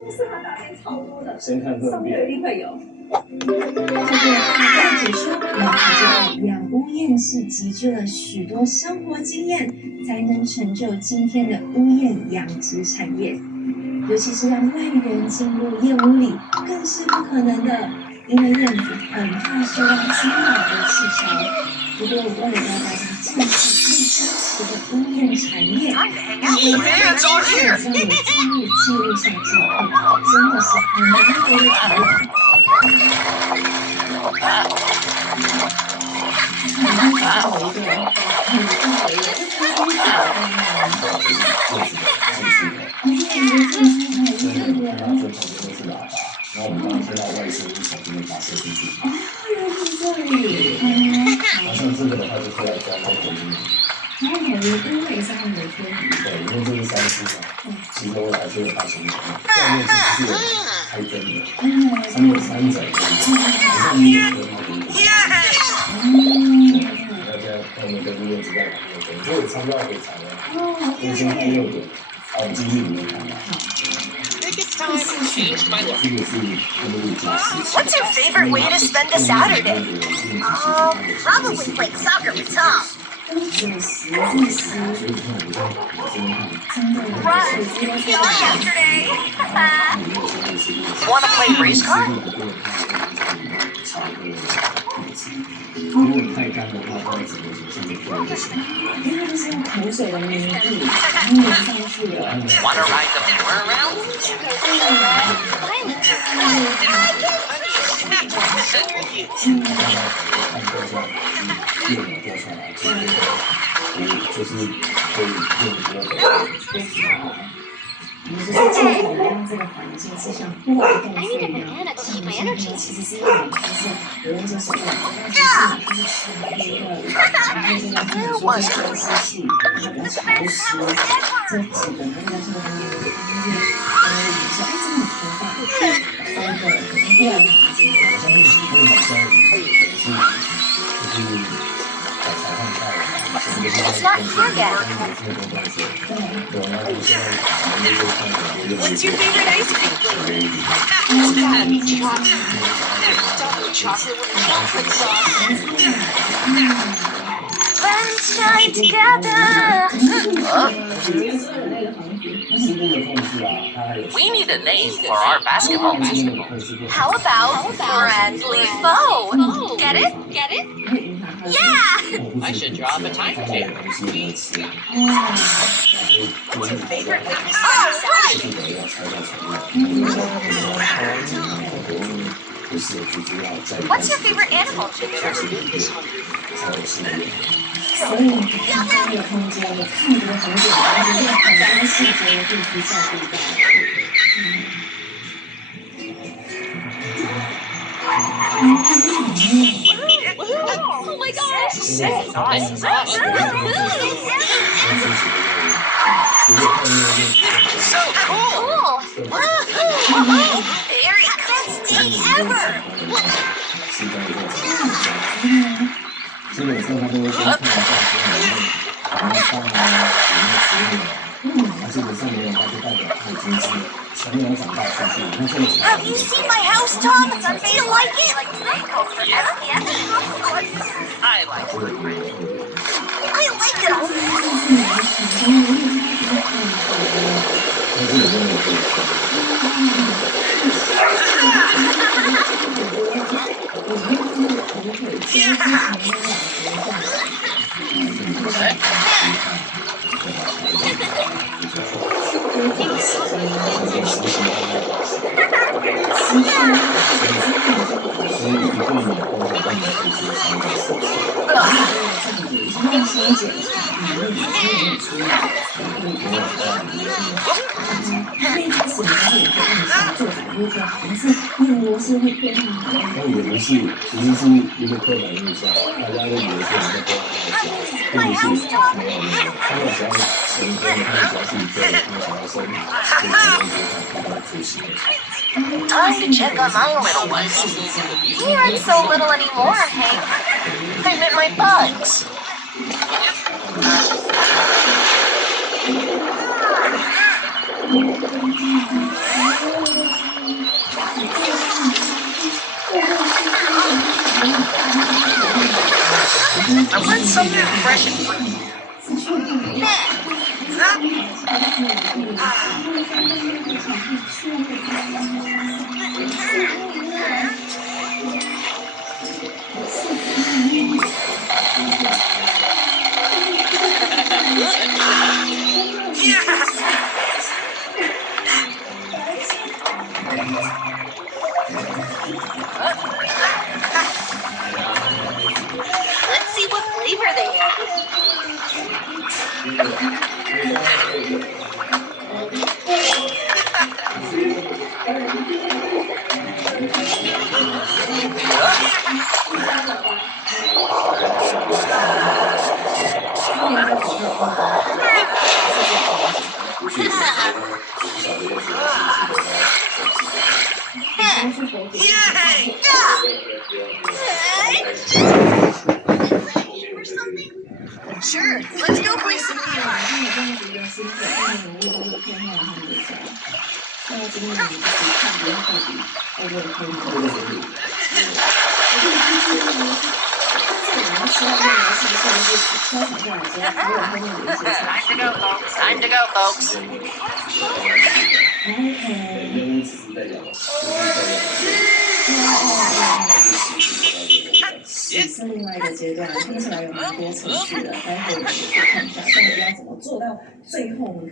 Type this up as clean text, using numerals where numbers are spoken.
公司它大便超多的，先看上面一定会有。这个大姐说，她知道养乌燕是集聚了许多生活经验，才能成就今天的乌燕养殖产业。尤其是让外人进入燕屋里，更是不可能的，因为燕子很怕受到惊扰和气潮。不过，为了让大家正视最真实的乌燕产业，我们马上有进入记录下这块，真的是很难得的体验。你会找一个很特别的，这咖啡馆然后我们刚刚听到外声音从这边发射出去。哦，原来是这里。好像这个的话就是要装在后面。然后感觉因为是他们的天敌。对，因为这是三只嘛，其中来这个大型的，外面其实是有开灯的，上面有3盏灯，好像有灯它不是。大家后面跟乌燕子在旁边灯，这里差不多可以查了。我先看6点，好，我们进去里面看吧。What's your favorite way to spend a Saturday? Probably playing soccer with Tom. Run! Feel like yesterday. Wanna play race car? 如果你太干的话，它会整个呈现出来就行。因为它是用口水的凝固，然后粘上去的。Wanna ride the floor around? 就是可以用比较多。我们就是尽可能让这个环境是像户外动作一样，像我们现在其实是用的就是有人就是但其实它是吃黑的，然后这个可能说是加湿器，然后比较潮湿，这几个呢，但是我们也有音乐，你说哎，这个很头发，三个可能户外的环境，好像是可能就是在裁判赛。It's not here yet. What's your favorite ice cream flavor? Double chocolate with chocolate sauce. Let's shine together. We need a name for our basketball team. How about Friendly Foe? Get it? Get it? Yeah! I should draw up a timetable. What's your favorite witness? All right! What's your favorite animal, Ginger? 所以你看这个空间，你看得很简单，只是很多细节的地方照顾到。Oh my gosh! So cool! Very best day ever! 基本上他都会先看一下然后放基本上没有他就代表他已经是成年长大出去。Have you seen my house, Tom? Do you like it? Yeah. I like it他以为是其实是一个刻板印象，大家都以为是我们在跟他讲，并不是没有，他们只要成功，他们只要是一个他们想要生，就成功就他们出席。Time to check on my little ones. We aren't so little anymore, Hank. I meant my bugs. I want something fresh and fruity. Let's see what flavor they have. Sure, let's go play some VR. Time to go, folks. 人只是在聊，也是另外一个阶段，听起来有蛮多程序的，待会我们也去看一下到底要怎么做到最后我们可以